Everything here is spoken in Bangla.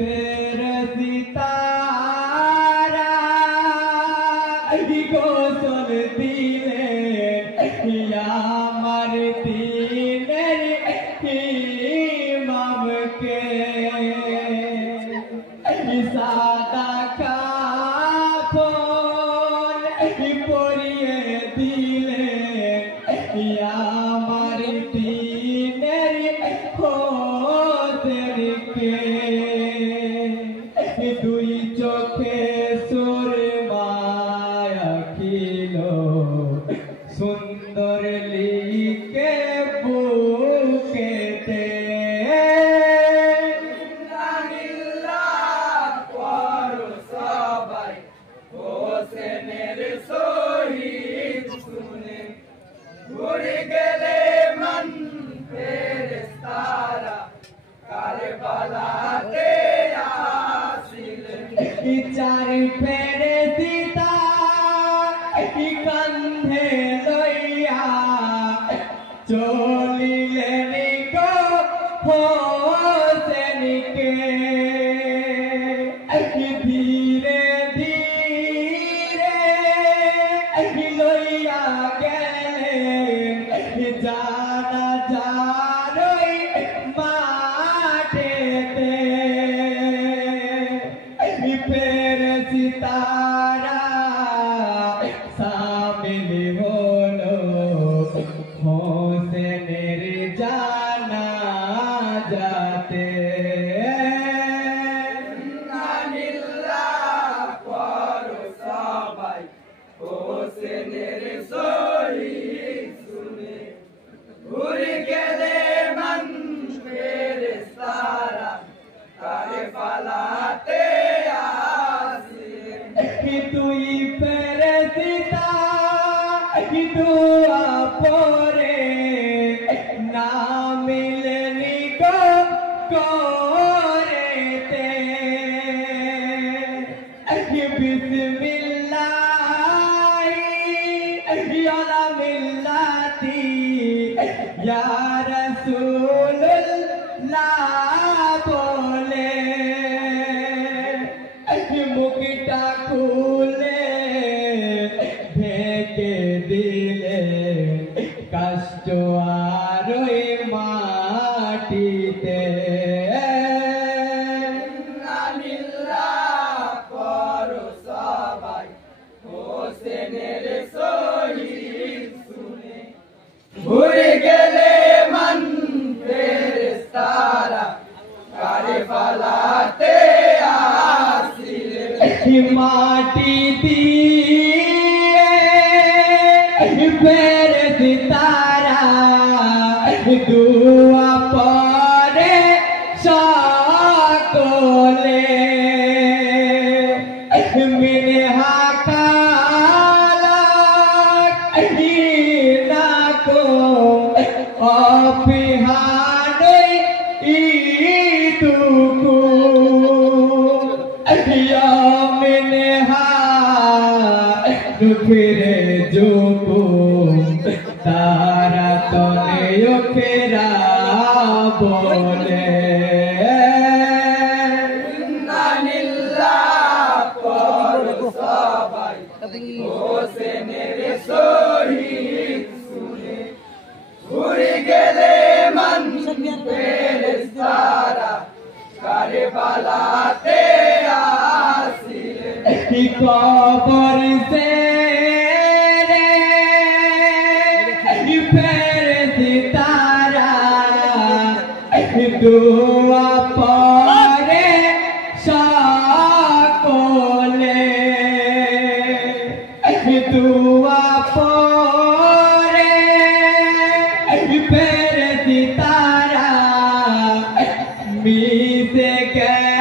फिर सितारा गोसल दिले আমার দিনের ইমাম কে সাদা কাফন পরিয়ে দিলে আমার দিনের খোদেরকে দুই চোখে সুরমা আঁকিল সুন্দর লিখে বুকেতে সবাই হোসেনের শহীদ শুনে ঘুরে গেলে মন ফেরেশতারা কারবালাতে আসিলেন চার ফেরেশতা কান্ধে লইয়া চলিলেন গো হোসেনকে ধীরে ধীরে লইয়া গেলেন জানা জারই মাঠেতে ফেরেশতারা শামিল হলো হোসেনের জানাজাতে সবাই হোসেনের শহীদ শুনে ঘুরে গেলে মন ফেরেশতারা কারবালাতে আসিলেন তুই ফেরেশতা দুয়া পরে না মিলনি গো করেতে বিসমিল্লাহি আলা মিল্লাতি ইয়া রাসূলুল্লাহ বলে মুখটা খুলে ঢেকে দিলে কষ্ট আর ওই মাটিতে সবাই হোসেনের শহীদ শুনে ঘুরে গেলে মন ফেরেশতারা কারবালাতে আসিলেন মাটি দিয়ে ফেরেশতারা দুয়া পরে সকলে মিনহা খালাক দীনাকুম অফিহানই ইতুকুম ইয়া মিনহা ফিরে জুকুম তারা তনে ফেরা বলে সবাই হোসেনের শহীদ শুনে ঘুরে গেলে মন ফেরেশতারা কারবালাতে আসিলেন কবর সে ফেরেশতারা দুয়া পরে সকলে দুয়া পরে ফেরেশতারা মিশে গেলে